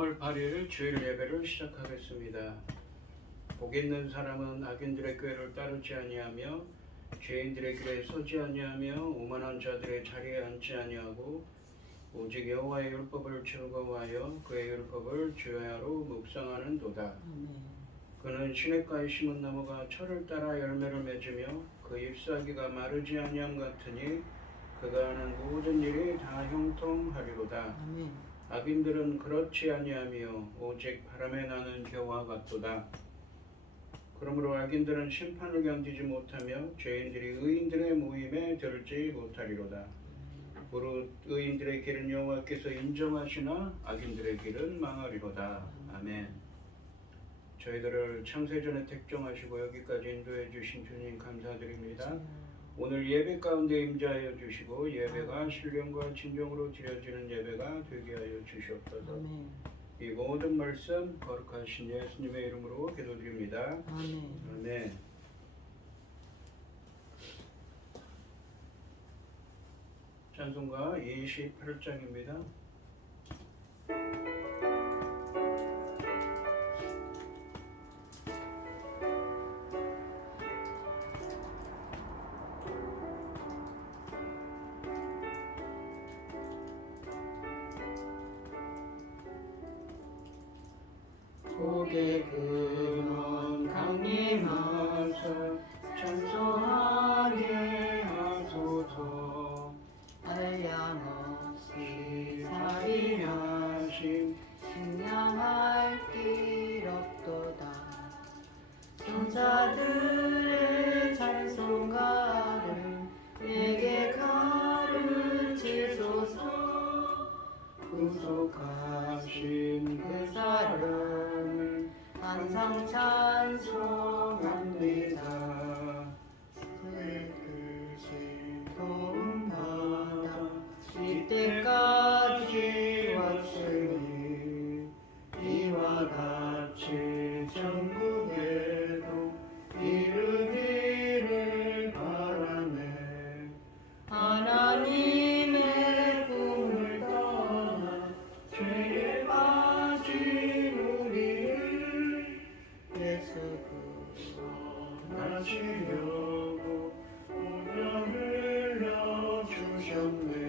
3월 8일 주일 예배를 시작하겠습니다. 복 있는 사람은 악인들의 꾀를 따르지 아니하며 죄인들의 길에 서지 아니하며 오만한 자들의 자리에 앉지 아니하고 오직 여호와의 율법을 즐거워하여 그의 율법을 주야로 묵상하는도다. 그는 시냇가에 심은 나무가 철을 따라 열매를 맺으며 그 잎사귀가 마르지 아니함 같으니 그가 하는 모든 일이 다 형통하리로다. 악인들은 그렇지 아니하며 오직 바람에 나는 겨와 같도다. 그러므로 악인들은 심판을 견디지 못하며 죄인들이 의인들의 모임에 들지 못하리로다. 무릇 의인들의 길은 여호와께서 인정하시나 악인들의 길은 망하리로다. 아멘. 저희들을 창세전에 택정하시고 여기까지 인도해 주신 주님 감사드립니다. 오늘 예배 가운데 임재하여 주시고 예배가 신령과 진정으로 드려지는 예배가 되게 하여 주시옵소서. 이 모든 말씀 거룩하신 예수님의 이름으로 기도드립니다. 아멘. 찬송가 28장입니다. 고개 근원 강림하사 찬송하게 하소서. 한량없이 살인하심 식량할 길 없도다. 천사들의 찬송가를 내게 가르치소서. 구속하신 그 사랑을 항상 찬송합니다. 그의 크신 도움받아 이때까지 왔으니 이와 같이 전국에도 이르기를 바라네. 하나님의 꿈을 떠나 죄에 빠진 우리를 예수 구원하시려고 운명을 흘려주셨네.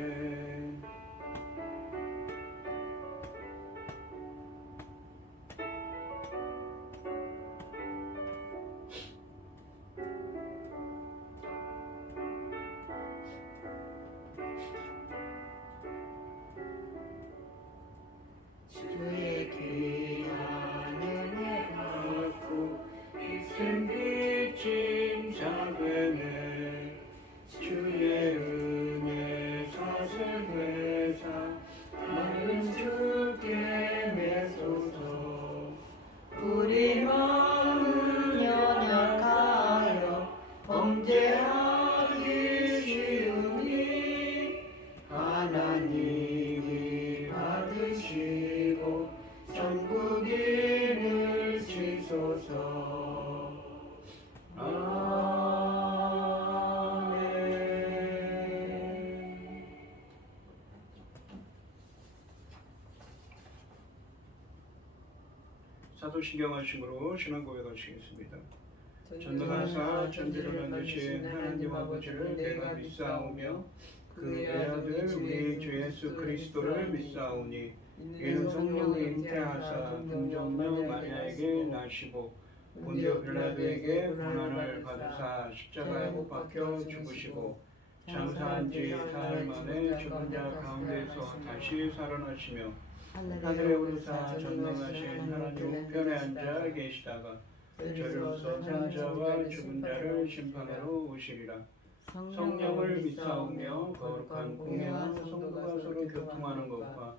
주의 귀한 은혜 받고 이생 빚진 자되네. 주의 은혜 사슬회사 마른 주께 매소서. 우리 마음은 연약하여 범죄하기 쉬우니 하나님이 받으시고 전국인을 지소서. 아멘. 사도신경 하심으로 신앙 고백하시겠습니다. 전능하사 천지를 만드신 하나님 아버지를 내가 믿사오며 그의 아들 우리 주 예수 그리스도를 믿사오니 이는 성령을 잉태하사 동정녀 마리아에게 나시고 본디오 빌라도에게 고난을 받으사 십자가에 못 박혀 죽으시고 장사한 지 사흘 만에 죽은 자 가운데서 다시 살아나시며 하늘에 오르사 전능하신 하나님 우편에 앉아 계시다가 저리로서 산 자와 죽은 자를 심판하러 오시리라. 성령을 믿사오며 거룩한 공예한 성도가 서로 교통하는 것과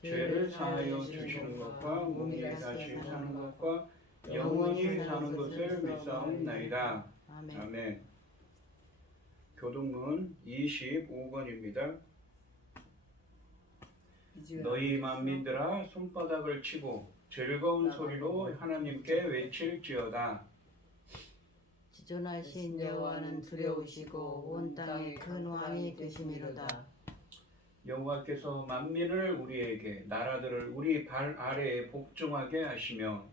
죄를 사하여 주시는 것과 몸이 다시 사는 것과 영원히 사는 것을 믿사옵나이다. 아멘. 교동문 25권입니다. 너희 만민들아 손바닥을 치고 즐거운 소리로 하나님께 외칠지어다. 지존하신 여호와는 두려우시고 온 땅의 큰 왕이 되심이로다. 여호와께서 만민을 우리에게 나라들을 우리 발 아래에 복종하게 하시며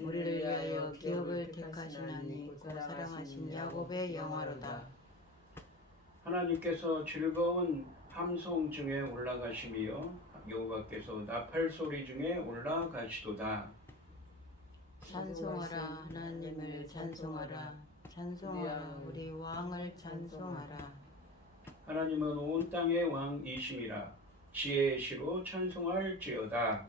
우리를 위하여 기업을 택하시나니 곧 사랑하신 야곱의 영화로다. 하나님께서 즐거운 함성 중에 올라가심이요 여호와께서 나팔 소리 중에 올라가시도다. 찬송하라 하나님을 찬송하라. 찬송하라 우리 왕을 찬송하라. 하나님은 온 땅의 왕이심이라 지혜의 시로 찬송할지어다.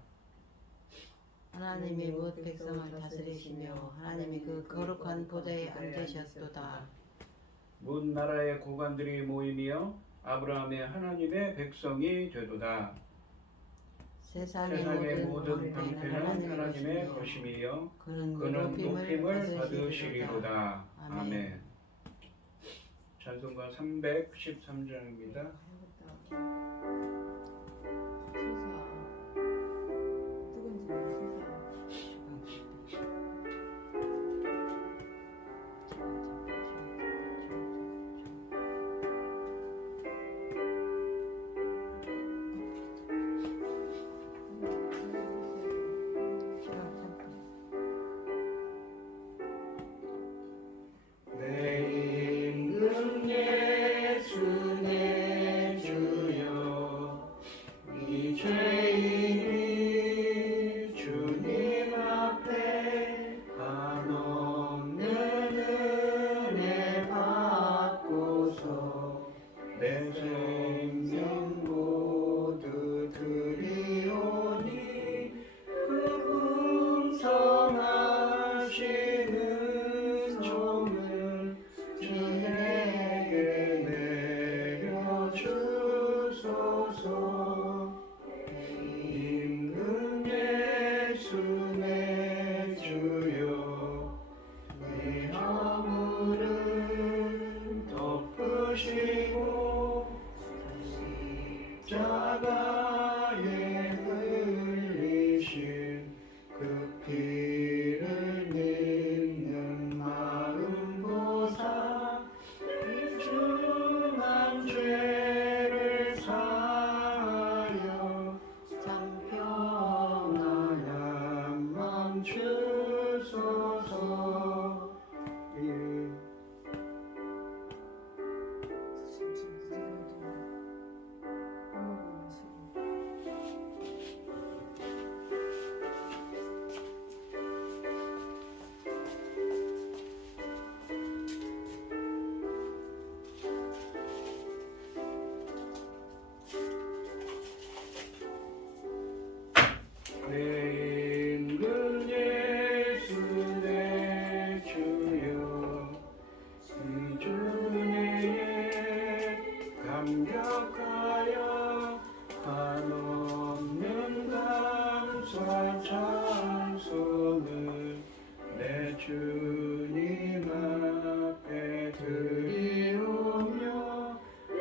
하나님이 못 백성을 다스리시며 하나님이 그 거룩한 보좌에 앉으셨도다. 문 나라의 고관들이 모임이여 아브라함의 하나님의 백성이 되도다. 세상의 모든 방패는 하나님의 것임이여 그는 높임을 받으시리로다. 아멘. 찬송가 313장입니다. 내 임금 예수 내 주여 이 죄인이 주님 앞에 한없는 은혜 받고서 내 생명 모두 드리오니 그 풍성하시는 종을 주에게 내려주소서. 임금 예수 내 주여 내 허물을 덮으시고 십자가에 흘리신 그 피를 믿는 마음 보사 일중한 죄를 사하여 참 평안한 맘 주소서. 내 임금 예수 내 주여 이 주님에 감격하여 한없는 감사 찬송을 내 주님 앞에 드리오며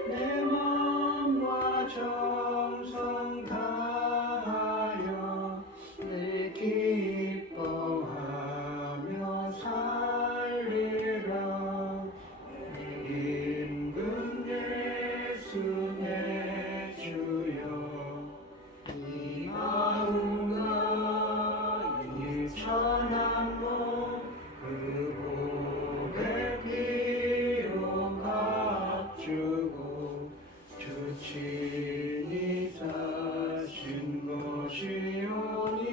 내 마음과 정성 다하여 늘 기뻐하며 살리라. 임금 예수 내 주여 이 마음과 이 천한 몸 그 복의 피로 값주고 주 친히 사신 것이오니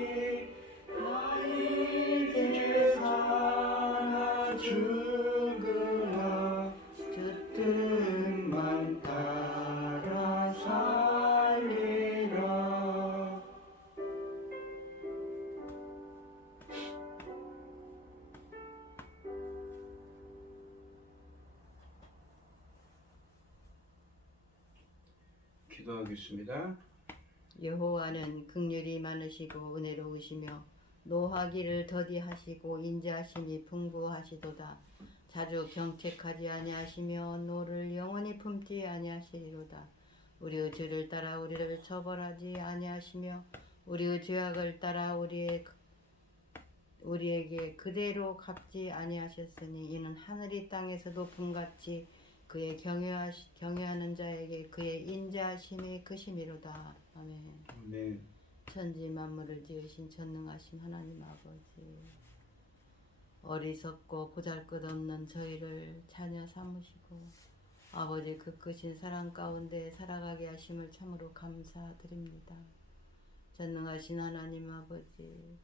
나의 죄 사나 죽으라 주 뜻만 따라 살리라. 기도하겠습니다. 여호와는 긍휼이 많으시고 은혜로우시며 노하기를 더디하시고 인자하심이 풍부하시도다. 자주 경책하지 아니하시며 노를 영원히 품지 아니하시리로다. 우리의 죄를 따라 우리를 처벌하지 아니하시며 우리의 죄악을 따라 우리에게 그대로 갚지 아니하셨으니 이는 하늘이 땅에서 높음같이 그의 경외하는 자에게 그의 인자하심이 크심이로다. 아멘. 아멘. 천지 만물을 지으신 전능하신 하나님 아버지, 어리석고 보잘것없는 저희를 자녀 삼으시고 아버지 그 크신 사랑 가운데 살아가게 하심을 참으로 감사드립니다. 전능하신 하나님 아버지,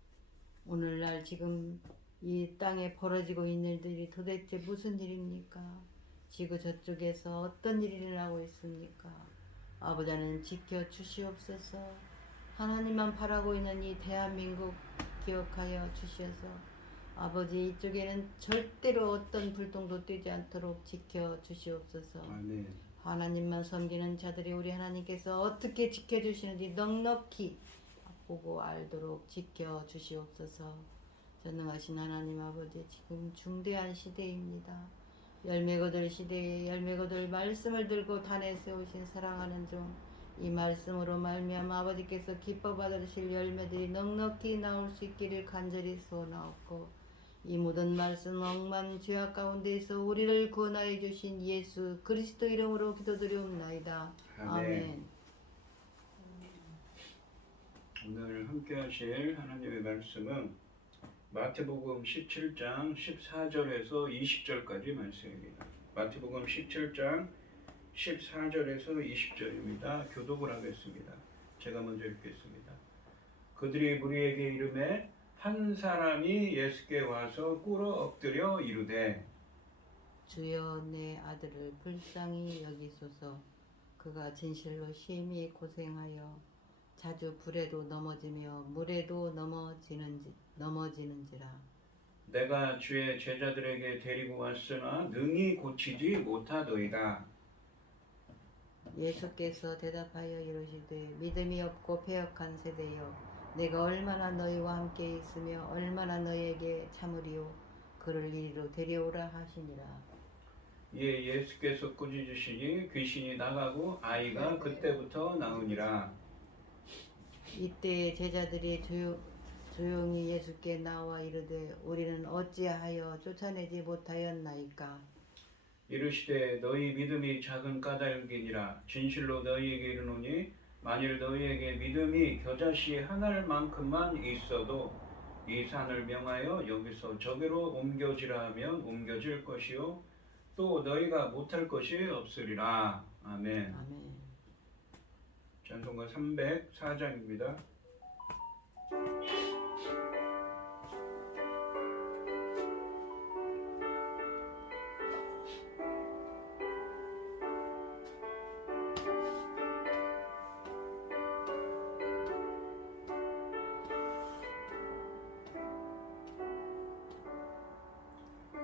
오늘날 지금 이 땅에 벌어지고 있는 일들이 도대체 무슨 일입니까? 지구 저쪽에서 어떤 일이 일어나고 있습니까? 아버지는 지켜주시옵소서. 하나님만 바라고 있는 이 대한민국 기억하여 주시어서 아버지 이쪽에는 절대로 어떤 불똥도 뛰지 않도록 지켜주시옵소서. 아멘. 하나님만 섬기는 자들이 우리 하나님께서 어떻게 지켜주시는지 넉넉히 보고 알도록 지켜주시옵소서. 전능하신 하나님 아버지, 지금 중대한 시대입니다. 열매 거둘 시대에 열매 거둘 말씀을 들고 단에 세우신 사랑하는 종, 이 말씀으로 말미암아 아버지께서 기뻐 받으실 열매들이 넉넉히 나올 수 있기를 간절히 소원하옵고, 이 모든 말씀 억만 죄악 가운데에서 우리를 구원하여 주신 예수 그리스도 이름으로 기도드리옵나이다. 아멘. 오늘 함께 하실 하나님의 말씀은 마태복음 17장 14절에서 20절까지 말씀입니다. 마태복음 17장 14절에서 20절입니다. 교독을 하겠습니다. 제가 먼저 읽겠습니다. 그들이 무리에게 이르매 한 사람이 예수께 와서 꿇어 엎드려 이르되, 주여 내 아들을 불쌍히 여기소서. 그가 진실로 심히 고생하여 자주 불에도 넘어지며 물에도 넘어지는지라. 내가 주의 제자들에게 데리고 왔으나 능히 고치지 못하더이다. 예수께서 대답하여 이르시되, 믿음이 없고 패역한 세대여, 내가 얼마나 너희와 함께 있으며 얼마나 너희에게 참으리요. 그를 이리로 데려오라 하시니라. 이에 예수께서 꾸짖으시니 귀신이 나가고 아이가 그때부터 나으니라. 이때 제자들이 조용히 예수께 나와 이르되, 우리는 어찌하여 쫓아내지 못하였나이까? 이르시되 너희 믿음이 작은 까닭이니라. 진실로 너희에게 이르노니 만일 너희에게 믿음이 겨자씨 한 알만큼만 있어도 이 산을 명하여 여기서 저기로 옮겨지라 하면 옮겨질 것이요 또 너희가 못할 것이 없으리라. 아멘. 아멘. 찬송가 304장입니다.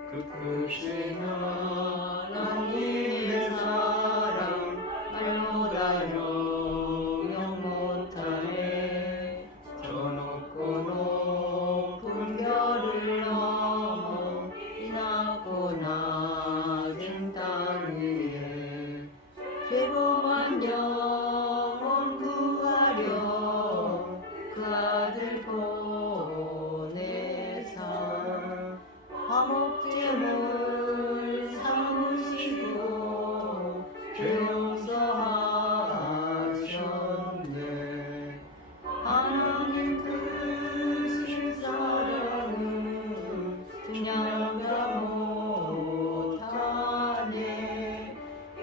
그 크신 하나님의 사랑 말로 다 영영 못하네. 저 높고 높은 별을 넘어 이 낮고 낮은 땅 위에 죄범한 영혼 구하려 그 아들 보내사 화목제물 삼으시고 죄 용서하셨네. 하나님 크신 사랑은 증량다 못하네.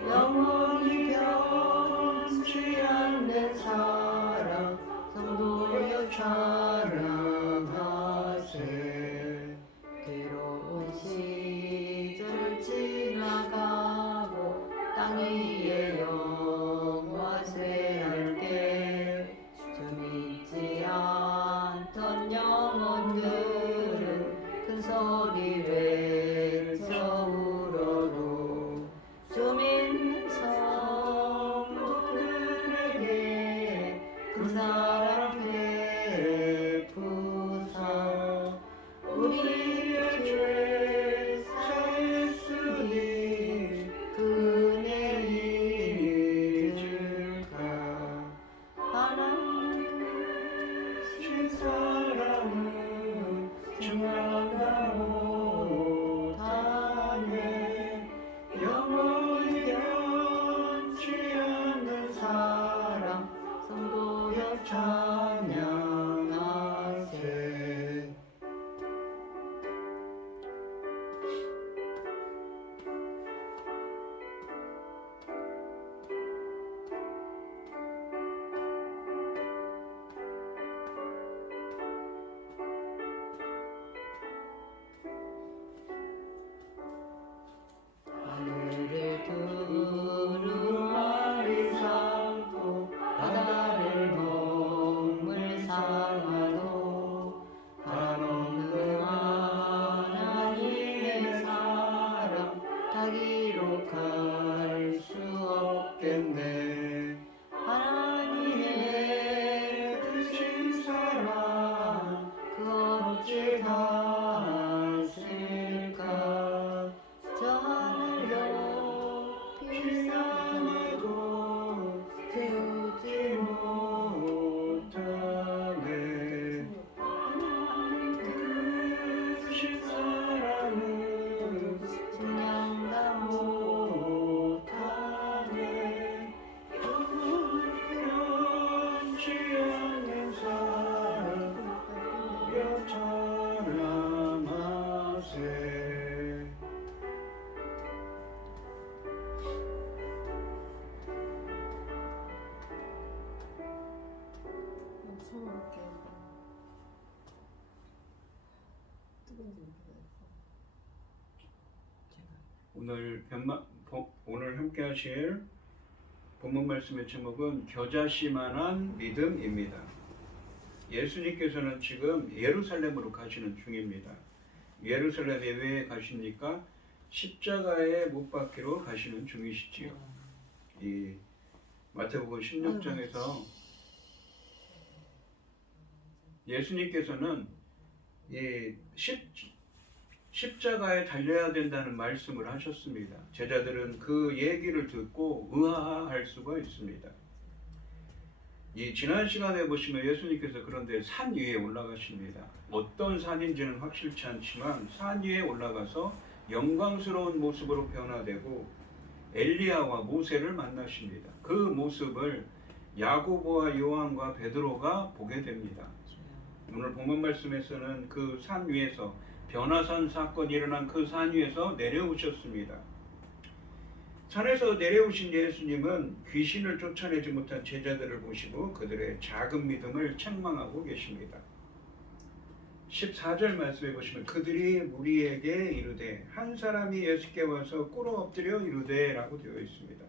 영원히 변치 않는 사랑 성도여 찬양하세. 괴로운 시절 지나가고 땅 위에 영화 쇠할 때 주 믿지 않던 영혼들은 큰 소리 외쳐 울어도 주 믿는 성도들에게 그 사랑 베푸사 우리의 죄 사했으니 그 은혜 잊을까. 하나님 신 사랑은 증명다 못하네. 영원히 어찌 갔을까 저 하늘 높이 산에도 세우지 못하네 크신 사랑은 그냥가 못하네 변치 않는 사랑 여전함하세 참을게. 뜨거운지 모르겠어. 오늘 함께 하실 본문 말씀의 제목은 겨자씨만한 믿음입니다. 예수님께서는 지금 예루살렘으로 가시는 중입니다. 예루살렘에 왜 가십니까? 십자가에 못 박히러 가시는 중이시지요. 이 마태복음 16장에서 예수님께서는 이 십자가에 달려야 된다는 말씀을 하셨습니다. 제자들은 그 얘기를 듣고 의아할 수가 있습니다. 이 지난 시간에 보시면 예수님께서 그런데 산 위에 올라가십니다. 어떤 산인지는 확실치 않지만 산 위에 올라가서 영광스러운 모습으로 변화되고 엘리야와 모세를 만나십니다. 그 모습을 야고보와 요한과 베드로가 보게 됩니다. 오늘 본문 말씀에서는 그 산 위에서 변화산 사건이 일어난 그 산 위에서 내려오셨습니다. 산에서 내려오신 예수님은 귀신을 쫓아내지 못한 제자들을 보시고 그들의 작은 믿음을 책망하고 계십니다. 14절 말씀해 보시면 그들이 무리에게 이르되 한 사람이 예수께 와서 꿇어 엎드려 이르되 라고 되어 있습니다.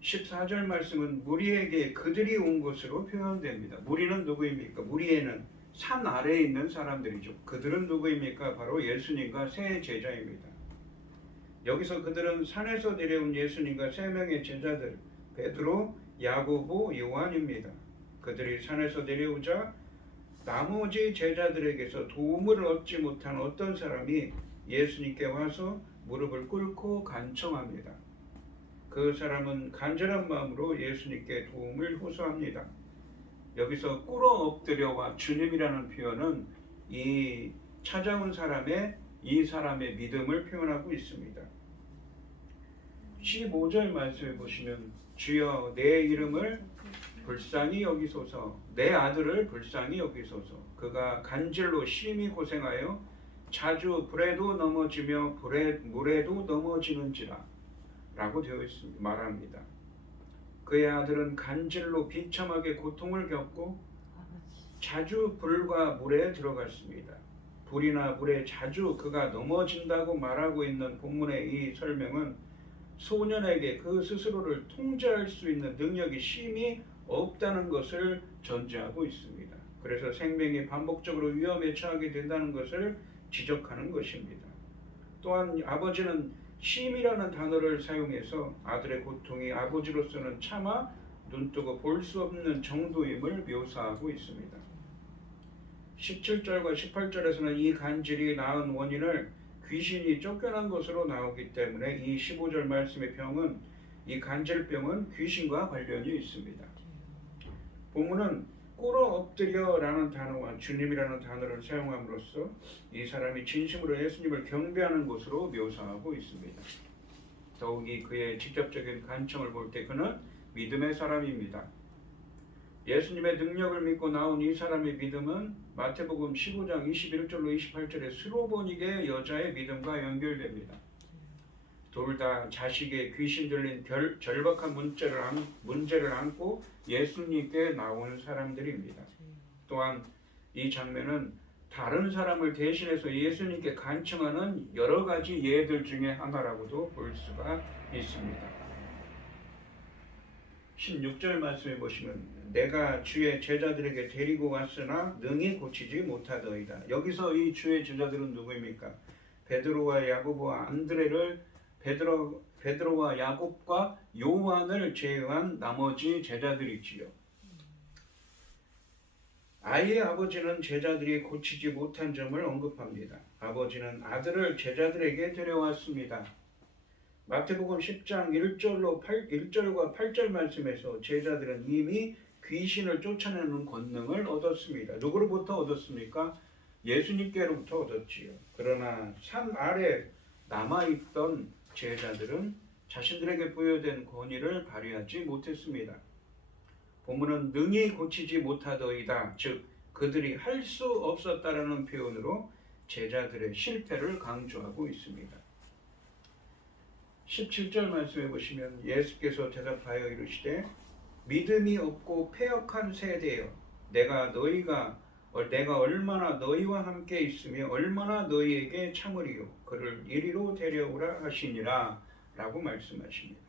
14절 말씀은 무리에게 그들이 온 것으로 표현됩니다. 무리는 누구입니까? 무리에는 산 아래에 있는 사람들이죠. 그들은 누구입니까? 바로 예수님과 세 제자입니다. 여기서 그들은 산에서 내려온 예수님과 세 명의 제자들 베드로, 야고보, 요한입니다. 그들이 산에서 내려오자 나머지 제자들에게서 도움을 얻지 못한 어떤 사람이 예수님께 와서 무릎을 꿇고 간청합니다. 그 사람은 간절한 마음으로 예수님께 도움을 호소합니다. 여기서 꿇어 엎드려와 주님이라는 표현은 이 찾아온 이 사람의 믿음을 표현하고 있습니다. 15절 말씀을 보시면 주여 내 이름을 불쌍히 여기소서 내 아들을 불쌍히 여기소서 그가 간질로 심히 고생하여 자주 불에도 넘어지며 물에도 넘어지는지라 라고 되어 있습니다. 말합니다. 그의 아들은 간질로 비참하게 고통을 겪고 자주 불과 물에 들어갔습니다. 불이나 물에 자주 그가 넘어진다고 말하고 있는 본문의 이 설명은 소년에게 그 스스로를 통제할 수 있는 능력이 심히 없다는 것을 전제하고 있습니다. 그래서 생명이 반복적으로 위험에 처하게 된다는 것을 지적하는 것입니다. 또한 아버지는 심이라는 단어를 사용해서 아들의 고통이 아버지로서는 차마 눈뜨고 볼 수 없는 정도임을 묘사하고 있습니다. 17절과 18절에서는 이 간질이 낳은 원인을 귀신이 쫓겨난 것으로 나오기 때문에 이 15절 말씀의 병은 이 간질병은 귀신과 관련이 있습니다. 본문은 꿇어 엎드려라는 단어와 주님이라는 단어를 사용함으로써 이 사람이 진심으로 예수님을 경배하는 것으로 묘사하고 있습니다. 더욱이 그의 직접적인 간청을 볼 때 그는 믿음의 사람입니다. 예수님의 능력을 믿고 나온 이 사람의 믿음은 마태복음 15장 21절로 28절의 스로보닉의 여자의 믿음과 연결됩니다. 둘 다 자식의 귀신 들린 절박한 문제를 안고 예수님께 나온 사람들입니다. 또한 이 장면은 다른 사람을 대신해서 예수님께 간청하는 여러 가지 예들 중에 하나라고도 볼 수가 있습니다. 16절 말씀에 보시면 내가 주의 제자들에게 데리고 왔으나 능히 고치지 못하더이다. 여기서 이 주의 제자들은 누구입니까? 베드로와 야고보와 안드레를 베드로와 야곱과 요한을 제외한 나머지 제자들이지요. 아이의 아버지는 제자들이 고치지 못한 점을 언급합니다. 아버지는 아들을 제자들에게 데려왔습니다. 마태복음 10장 1절과 8절 말씀에서 제자들은 이미 귀신을 쫓아내는 권능을 얻었습니다. 누구로부터 얻었습니까? 예수님께로부터 얻었지요. 그러나 산 아래 남아있던 제자들은 자신들에게 부여된 권위를 발휘하지 못했습니다. 본문은 능히 고치지 못하더이다. 즉 그들이 할 수 없었다라는 표현으로 제자들의 실패를 강조하고 있습니다. 17절 말씀해 보시면 예수께서 대답하여 이르시되 믿음이 없고 패역한 세대여 내가 얼마나 너희와 함께 있으며 얼마나 너희에게 참으리요 그를 이리로 데려오라 하시니라 라고 말씀하십니다.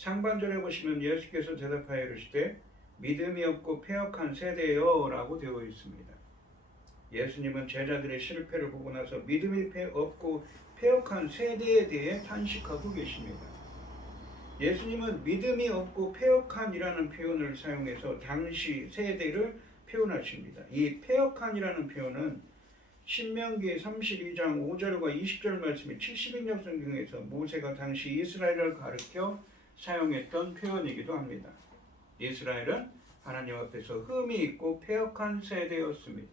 상반절에 보시면 예수께서 대답하여 이르시되 믿음이 없고 패역한 세대여 라고 되어 있습니다. 예수님은 제자들의 실패를 보고 나서 믿음이 없고 패역한 세대에 대해 탄식하고 계십니다. 예수님은 믿음이 없고 패역한이라는 표현을 사용해서 당시 세대를 표현하십니다. 이 패역한이라는 표현은 신명기 32장 5절과 20절 말씀이 70인역 성경에서 모세가 당시 이스라엘을 가르쳐 사용했던 표현이기도 합니다. 이스라엘은 하나님 앞에서 흠이 있고 패역한 세대였습니다.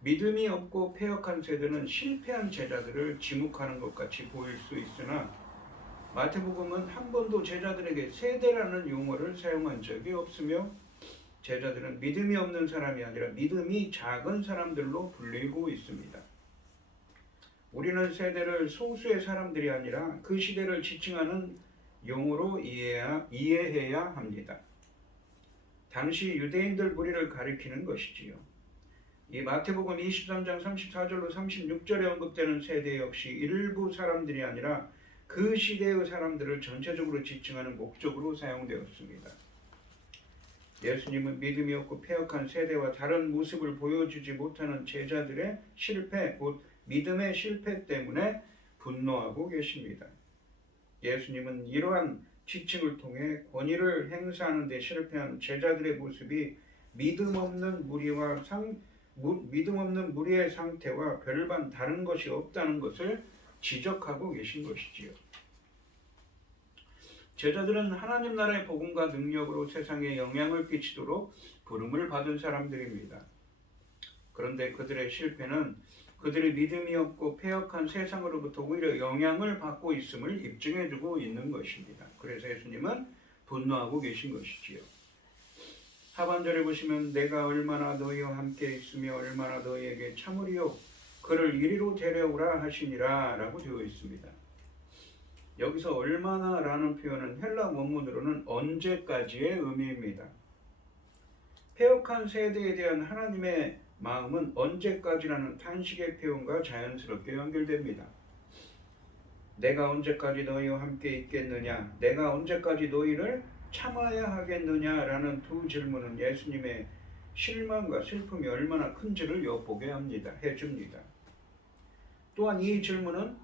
믿음이 없고 패역한 세대는 실패한 제자들을 지목하는 것 같이 보일 수 있으나 마태복음은 한 번도 제자들에게 세대라는 용어를 사용한 적이 없으며 제자들은 믿음이 없는 사람이 아니라 믿음이 작은 사람들로 불리고 있습니다. 우리는 세대를 소수의 사람들이 아니라 그 시대를 지칭하는 용어로 이해해야 합니다. 당시 유대인들 무리를 가리키는 것이지요. 이 마태복음 23장 34절로 36절에 언급되는 세대 역시 일부 사람들이 아니라 그 시대의 사람들을 전체적으로 지칭하는 목적으로 사용되었습니다. 예수님은 믿음이 없고 패역한 세대와 다른 모습을 보여주지 못하는 제자들의 실패, 곧 믿음의 실패 때문에 분노하고 계십니다. 예수님은 이러한 지칭을 통해 권위를 행사하는 데 실패한 제자들의 모습이 믿음 없는 무리의 상태와 별반 다른 것이 없다는 것을 지적하고 계신 것이지요. 제자들은 하나님 나라의 복음과 능력으로 세상에 영향을 끼치도록 부름을 받은 사람들입니다. 그런데 그들의 실패는 그들의 믿음이 없고 패역한 세상으로부터 오히려 영향을 받고 있음을 입증해주고 있는 것입니다. 그래서 예수님은 분노하고 계신 것이지요. 하반절에 보시면 내가 얼마나 너희와 함께 있으며 얼마나 너희에게 참으리요 그를 이리로 데려오라 하시니라 라고 되어 있습니다. 여기서 얼마나 라는 표현은 헬라 원문으로는 언제까지의 의미입니다. 패역한 세대에 대한 하나님의 마음은 언제까지라는 탄식의 표현과 자연스럽게 연결됩니다. 내가 언제까지 너희와 함께 있겠느냐, 내가 언제까지 너희를 참아야 하겠느냐라는 두 질문은 예수님의 실망과 슬픔이 얼마나 큰지를 엿보게 해줍니다. 또한 이 질문은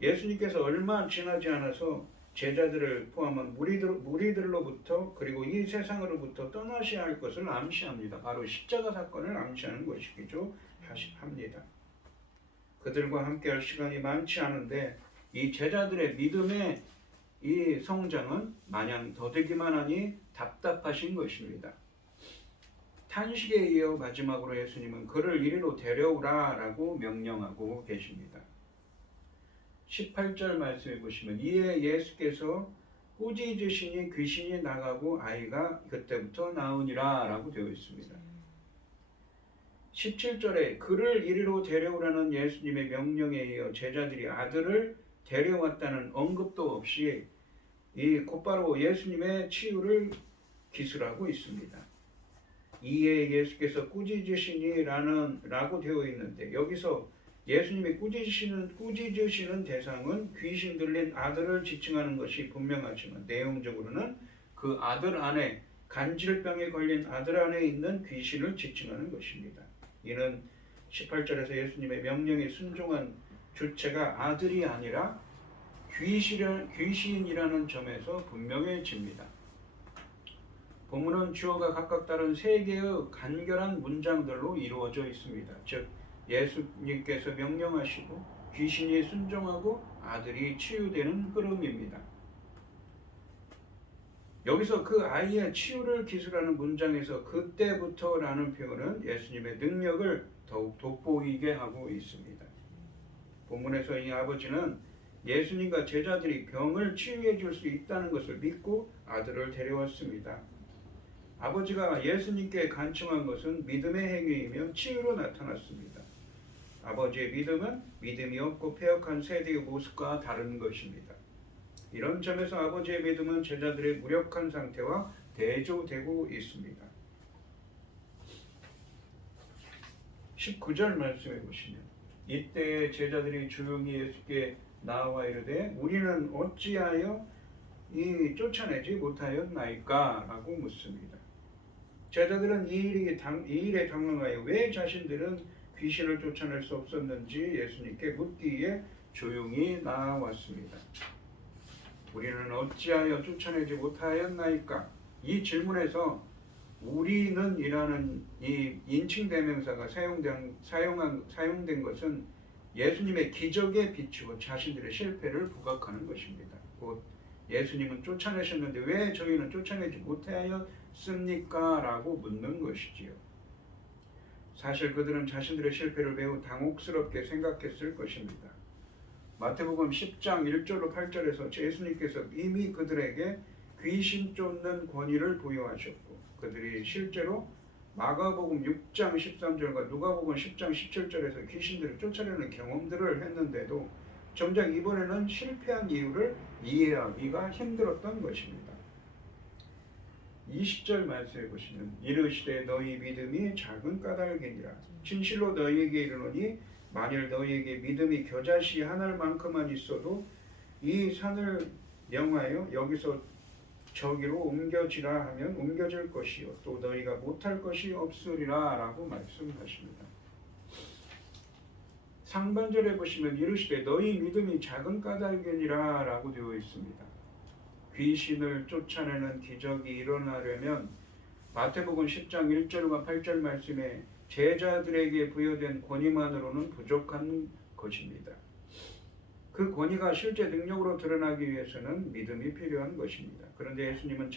예수님께서 얼마 지나지 않아서 제자들을 포함한 무리들로부터 그리고 이 세상으로부터 떠나셔야 할 것을 암시합니다. 바로 십자가 사건을 암시하는 것이기도 합니다. 그들과 함께할 시간이 많지 않은데 이 제자들의 믿음의 이 성장은 마냥 더디기만 하니 답답하신 것입니다. 탄식에 이어 마지막으로 예수님은 그를 이리로 데려오라 라고 명령하고 계십니다. 18절 말씀해 보시면 이에 예수께서 꾸짖으시니 귀신이 나가고 아이가 그때부터 나으니라 라고 되어 있습니다. 17절에 그를 이리로 데려오라는 예수님의 명령에 이어 제자들이 아들을 데려왔다는 언급도 없이 곧바로 예수님의 치유를 기술하고 있습니다. 이에 예수께서 꾸짖으시니 라고 되어 있는데 여기서 예수님이 꾸짖으시는 대상은 귀신 들린 아들을 지칭하는 것이 분명하지만 내용적으로는 그 아들 안에 간질병에 걸린 아들 안에 있는 귀신을 지칭하는 것입니다. 이는 18절에서 예수님의 명령에 순종한 주체가 아들이 아니라 귀신이라는 점에서 분명해집니다. 본문은 주어가 각각 다른 세 개의 간결한 문장들로 이루어져 있습니다. 즉 예수님께서 명령하시고 귀신이 순종하고 아들이 치유되는 흐름입니다. 여기서 그 아이의 치유를 기술하는 문장에서 그때부터라는 표현은 예수님의 능력을 더욱 돋보이게 하고 있습니다. 본문에서 이 아버지는 예수님과 제자들이 병을 치유해 줄 수 있다는 것을 믿고 아들을 데려왔습니다. 아버지가 예수님께 간청한 것은 믿음의 행위이며 치유로 나타났습니다. 아버지의 믿음은 믿음이 없고 패역한 세대의 모습과 다른 것입니다. 이런 점에서 아버지의 믿음은 제자들의 무력한 상태와 대조되고 있습니다. 19절 말씀해 보시면 이때 제자들이 조용히 예수께 나와 이르되 우리는 어찌하여 이 쫓아내지 못하였나이까? 라고 묻습니다. 제자들은 이 일에 당황하여 왜 자신들은 귀신을 쫓아낼 수 없었는지 예수님께 묻기에 조용히 나왔습니다. 우리는 어찌하여 쫓아내지 못하였나이까? 이 질문에서 우리는 이라는 이 인칭 대명사가 사용된 것은 예수님의 기적에 비추어 자신들의 실패를 부각하는 것입니다. 곧 예수님은 쫓아내셨는데 왜 저희는 쫓아내지 못하였습니까? 라고 묻는 것이지요. 사실 그들은 자신들의 실패를 매우 당혹스럽게 생각했을 것입니다. 마태복음 10장 1절로 8절에서 예수님께서 이미 그들에게 귀신 쫓는 권위를 부여하셨고 그들이 실제로 마가복음 6장 13절과 누가복음 10장 17절에서 귀신들을 쫓아내는 경험들을 했는데도 정작 이번에는 실패한 이유를 이해하기가 힘들었던 것입니다. 20절 말씀해 보시면 이르시되 너희 믿음이 작은 까닭이니라. 진실로 너희에게 이르노니 만일 너희에게 믿음이 겨자씨 한 알만큼만 있어도 이 산을 명하여 여기서 저기로 옮겨지라 하면 옮겨질 것이요 또 너희가 못할 것이 없으리라 라고 말씀하십니다. 상반절에 보시면 이르시되 너희 믿음이 작은 까닭이니라 라고 되어 있습니다. 귀신을 쫓아내는 기적이 일어나려면 마태복음 10장 1절과 8절 말씀에 제자들에게 부여된 권위만으로는 부족한 것입니다. 그 권위가 실제 능력으로 드러나기 위해서는 믿음이 필요한 것입니다. 그런데 예수님은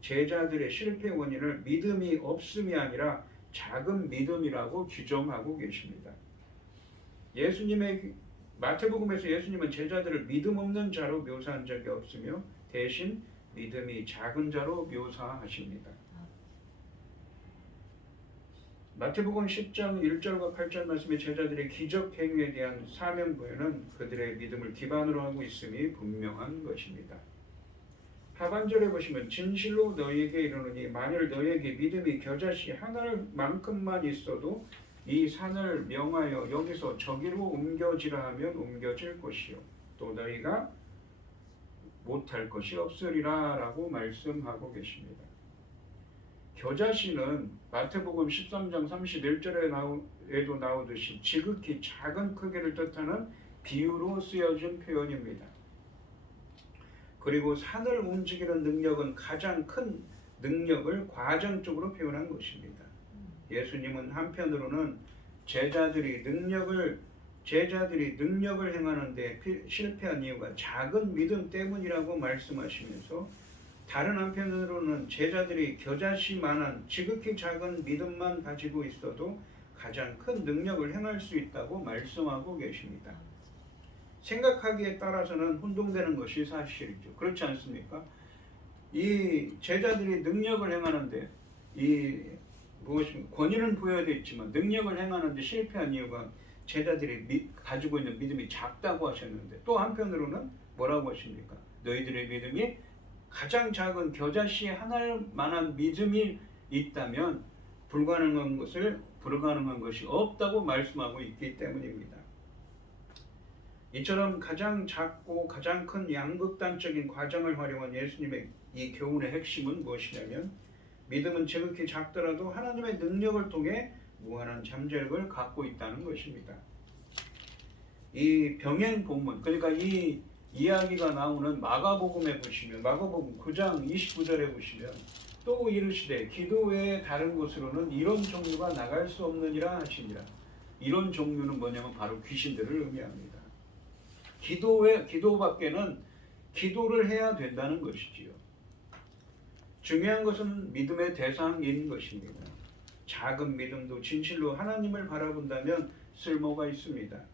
제자들의 실패 원인을 믿음이 없음이 아니라 작은 믿음이라고 규정하고 계십니다. 마태복음에서 예수님은 제자들을 믿음 없는 자로 묘사한 적이 없으며 대신 믿음이 작은 자로 묘사하십니다. 마태복음 10장 1절과 8절 말씀의 제자들의 기적 행위에 대한 사명 부여는 그들의 믿음을 기반으로 하고 있음이 분명한 것입니다. 하반절에 보시면 진실로 너희에게 이르노니 만일 너희에게 믿음이 겨자씨 하나만큼만 있어도 이 산을 명하여 여기서 저기로 옮겨지라 하면 옮겨질 것이요 또 너희가 못할 것이 없으리라 라고 말씀하고 계십니다. 겨자씨는 마태복음 13장 31절에도 나오듯이 지극히 작은 크기를 뜻하는 비유로 쓰여진 표현입니다. 그리고 산을 움직이는 능력은 가장 큰 능력을 과정적으로 표현한 것입니다. 예수님은 한편으로는 제자들이 능력을 행하는데 실패한 이유가 작은 믿음 때문이라고 말씀하시면서 다른 한편으로는 제자들이 겨자씨만한 지극히 작은 믿음만 가지고 있어도 가장 큰 능력을 행할 수 있다고 말씀하고 계십니다. 생각하기에 따라서는 혼동되는 것이 사실이죠. 그렇지 않습니까? 이 제자들이 능력을 행하는데 권위는 부여되어 있지만 능력을 행하는데 실패한 이유가 제자들이 가지고 있는 믿음이 작다고 하셨는데 또 한편으로는 뭐라고 하십니까? 너희들의 믿음이 가장 작은 겨자씨 하나만한 믿음이 있다면 불가능한 것이 없다고 말씀하고 있기 때문입니다. 이처럼 가장 작고 가장 큰 양극단적인 과정을 활용한 예수님의 이 교훈의 핵심은 무엇이냐면 믿음은 지극히 작더라도 하나님의 능력을 통해 무한한 잠재력을 갖고 있다는 것입니다. 이 병행 본문, 그러니까 이 이야기가 나오는 마가복음에 보시면 마가복음 9장 29절에 보시면 또 이르시되 기도 외에 다른 곳으로는 이런 종류가 나갈 수 없느니라 하시니라. 이런 종류는 뭐냐면 바로 귀신들을 의미합니다. 기도밖에는 기도를 해야 된다는 것이지요. 중요한 것은 믿음의 대상인 것입니다. 작은 믿음도 진실로 하나님을 바라본다면 쓸모가 있습니다.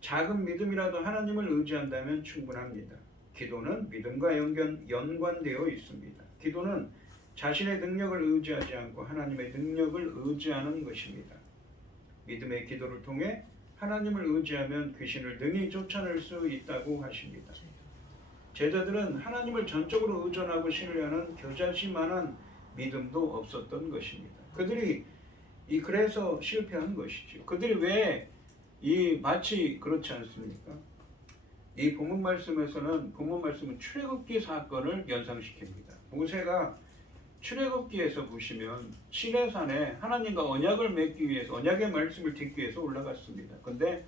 작은 믿음이라도 하나님을 의지한다면 충분합니다. 기도는 믿음과 연관되어 있습니다. 기도는 자신의 능력을 의지하지 않고 하나님의 능력을 의지하는 것입니다. 믿음의 기도를 통해 하나님을 의지하면 귀신을 능히 쫓아낼 수 있다고 하십니다. 제자들은 하나님을 전적으로 의존하고 신뢰하는 겨자씨만한 믿음도 없었던 것입니다. 그들이 그래서 실패한 것이죠. 그들이 왜 마치 그렇지 않습니까? 이 본문 말씀은 출애굽기 사건을 연상시킵니다. 모세가 출애굽기에서 보시면 시내산에 하나님과 언약을 맺기 위해서 언약의 말씀을 듣기 위해서 올라갔습니다. 근데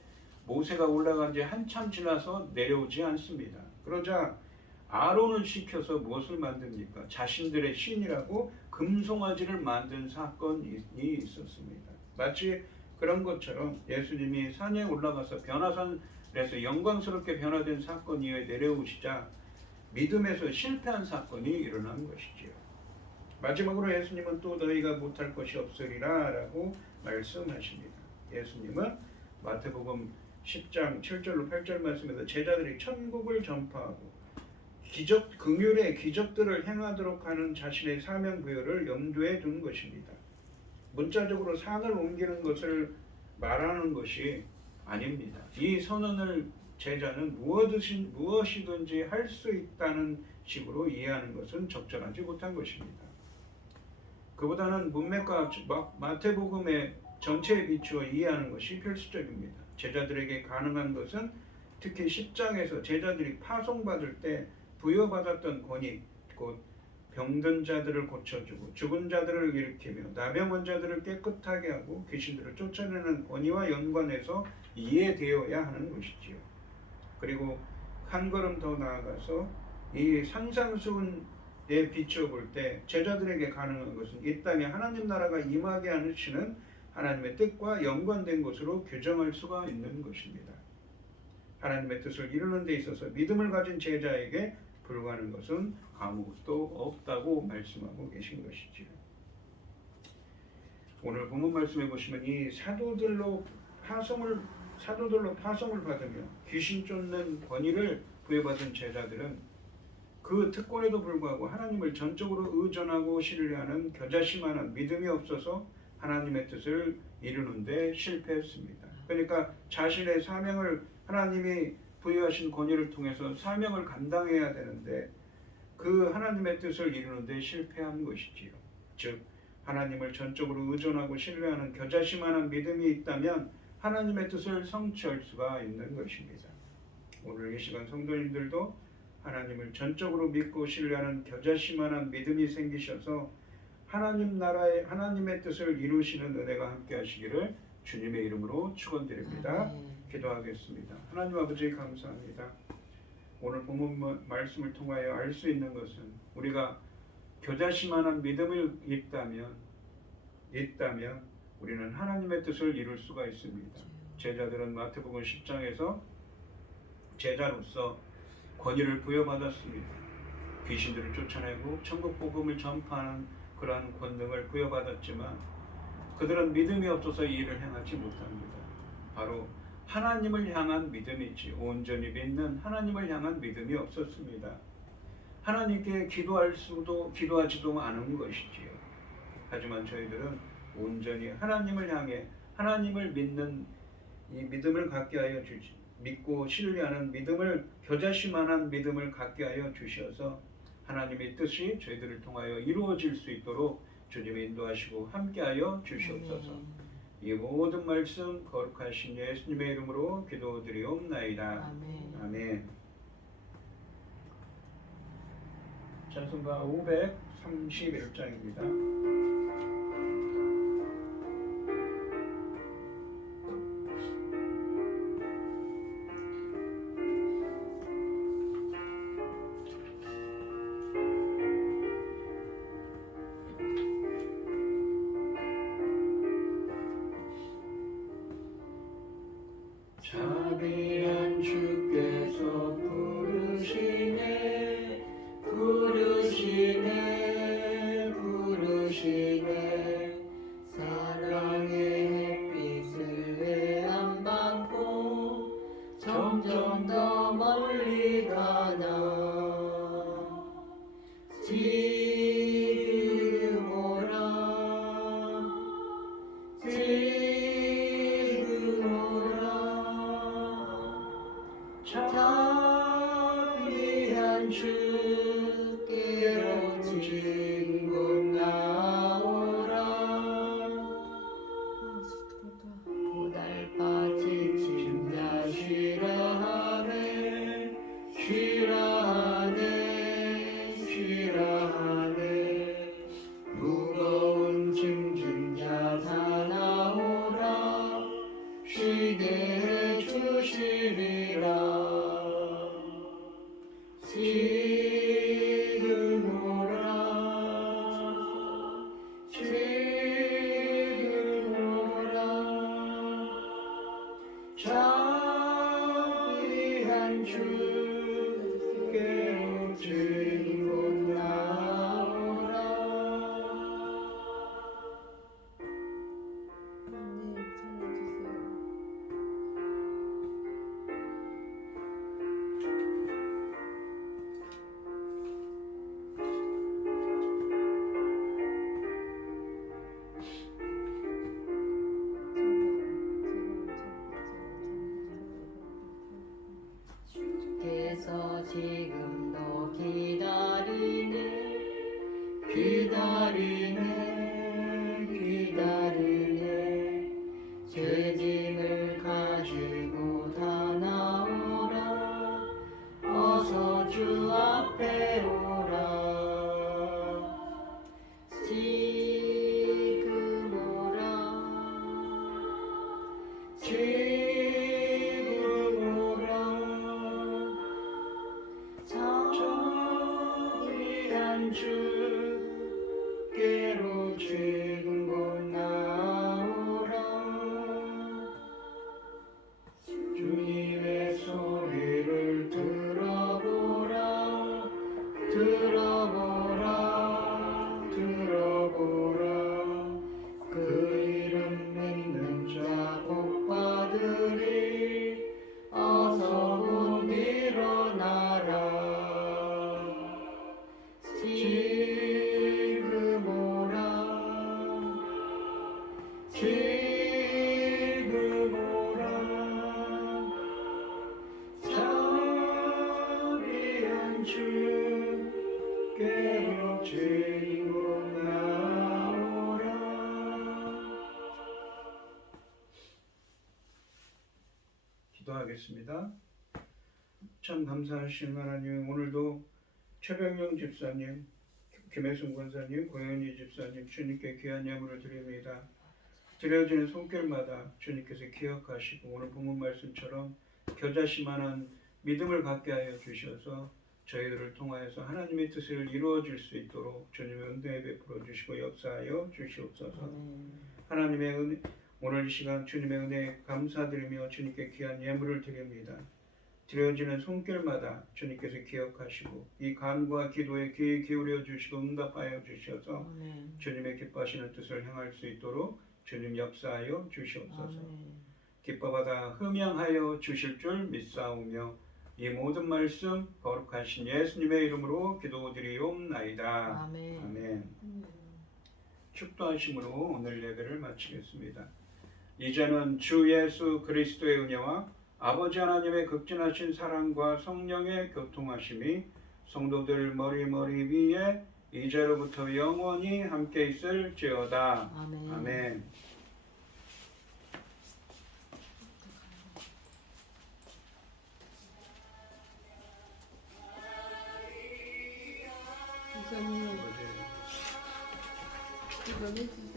모세가 올라간 지 한참 지나서 내려오지 않습니다. 그러자 아론을 시켜서 무엇을 만듭니까? 자신들의 신이라고 금송아지를 만든 사건이 있었습니다. 마치 그런 것처럼 예수님이 산에 올라가서 변화산에서 영광스럽게 변화된 사건 이후에 내려오시자 믿음에서 실패한 사건이 일어난 것이지요. 마지막으로 예수님은 또 너희가 못할 것이 없으리라 라고 말씀하십니다. 예수님은 마태복음 10장 7절로 8절 말씀에서 제자들이 천국을 전파하고 긍휼의 기적들을 행하도록 하는 자신의 사명 부여를 염두에 둔 것입니다. 문자적으로 산을 옮기는 것을 말하는 것이 아닙니다. 이 선언을 제자는 무엇이든지 할 수 있다는 식으로 이해하는 것은 적절하지 못한 것입니다. 그보다는 문맥과 마태복음의 전체에 비추어 이해하는 것이 필수적입니다. 제자들에게 가능한 것은 특히 10장에서 제자들이 파송받을 때 부여받았던 권위, 곧 병든 자들을 고쳐주고 죽은 자들을 일으키며 나병원 자들을 깨끗하게 하고 귀신들을 쫓아내는 권위와 연관해서 이해되어야 하는 것이지요. 그리고 한 걸음 더 나아가서 이 산상수훈에 비추어 볼 때 제자들에게 가능한 것은 이 땅에 하나님 나라가 임하게 하시는 하나님의 뜻과 연관된 것으로 규정할 수가 있는 것입니다. 하나님의 뜻을 이루는 데 있어서 믿음을 가진 제자에게 불과하는 것은 아무것도 없다고 말씀하고 계신 것이지요. 오늘 본문 말씀해 보시면 이 사도들로 파송을 받으며 귀신 쫓는 권위를 부여받은 제자들은 그 특권에도 불구하고 하나님을 전적으로 의존하고 신뢰하는 겨자씨만한 믿음이 없어서 하나님의 뜻을 이루는 데 실패했습니다. 그러니까 자신의 사명을 하나님이 부여하신 권위를 통해서 사명을 감당해야 되는데 그 하나님의 뜻을 이루는 데 실패한 것이지요. 즉 하나님을 전적으로 의존하고 신뢰하는 겨자씨만한 믿음이 있다면 하나님의 뜻을 성취할 수가 있는 것입니다. 오늘 이 시간 성도님들도 하나님을 전적으로 믿고 신뢰하는 겨자씨만한 믿음이 생기셔서 하나님의 뜻을 이루시는 은혜가 함께 하시기를 주님의 이름으로 축원드립니다. 기도하겠습니다. 하나님 아버지 감사합니다. 오늘 본문 말씀을 통하여 알 수 있는 것은 우리가 겨자씨만한 믿음이 있다면 우리는 하나님의 뜻을 이룰 수가 있습니다. 제자들은 마태복음 10장에서 제자로서 권위를 부여받았습니다. 귀신들을 쫓아내고 천국 복음을 전파하는 그러한 권능을 부여받았지만 그들은 믿음이 없어서 이 일을 행하지 못합니다. 바로 하나님을 향한 믿음이지 온전히 믿는 하나님을 향한 믿음이 없었습니다. 하나님께 기도하지도 않은 것이지요. 하지만 저희들은 온전히 하나님을 향해 하나님을 믿는 이 믿음을 갖게 하여 믿고 신뢰하는 믿음을 겨자씨만한 믿음을 갖게 하여 주셔서 하나님의 뜻이 저희들을 통하여 이루어질 수 있도록 주님이 인도하시고 함께하여 주시옵소서. 이 모든 말씀 거룩하신 예수님의 이름으로 기도드리옵나이다. 아멘. 찬송가 531장입니다. 자비한 주께서 부르시네 부르시네 부르시네 사랑의 햇빛을 외안받고 점점 더 멀리 가나 지금 오라 지금 오라 자비한 주께로 지금 나오라 보달파 지친 자 쉬라하네 쉬라하네 쉬라하네 무거운 짐진 자 다 나오라 쉬게 해주시리라 지금 오라 지금 오라 자비한 주께로 지금 나오라 하나님 살려주세요. 주께서 지금도 기다리네 기다리네 기다리네 죄짐을 가지고 다 나오라 어서 주 앞에 오라 지금 오라 지금 오라 자비한 주께로 지금 곧 나오라 주님의 소리를 들어보라 들어보라 들어보라 그 이름 믿는 자 복받으리 어서 곧 일어나라 지금 오라 지금 오라 자비한 주께로 지금 나오라 기도하겠습니다. 참 감사하신 하나님 오늘도 최병영 집사님, 김혜순 권사님, 고현희 집사님 주님께 귀한 예물을 드립니다. 드려지는 손길마다 주님께서 기억하시고 오늘 본문 말씀처럼 겨자씨만한 믿음을 갖게 하여 주셔서 저희들을 통하여서 하나님의 뜻을 이루어 줄 수 있도록 주님의 은혜 베풀어 주시고 역사하여 주시옵소서. 하나님의 은혜 오늘 이 시간 주님의 은혜에 감사드리며 주님께 귀한 예물을 드립니다. 드려지는 손길마다 주님께서 기억하시고 이 간구와 기도에 귀 기울여 주시고 응답하여 주셔서 주님의 기뻐하시는 뜻을 행할 수 있도록 주님 역사하여 주시옵소서. 기뻐받아 흠양하여 주실 줄 믿사오며 이 모든 말씀 거룩하신 예수님의 이름으로 기도드리옵나이다. 아멘. 축도하심으로 오늘 예배를 마치겠습니다. 이제는 주 예수 그리스도의 은혜와 아버지 하나님의 극진하신 사랑과 성령의 교통하심이 성도들 머리 위에 이제로부터 영원히 함께 있을지어다. 아멘. 목사님, 이거 해주세요.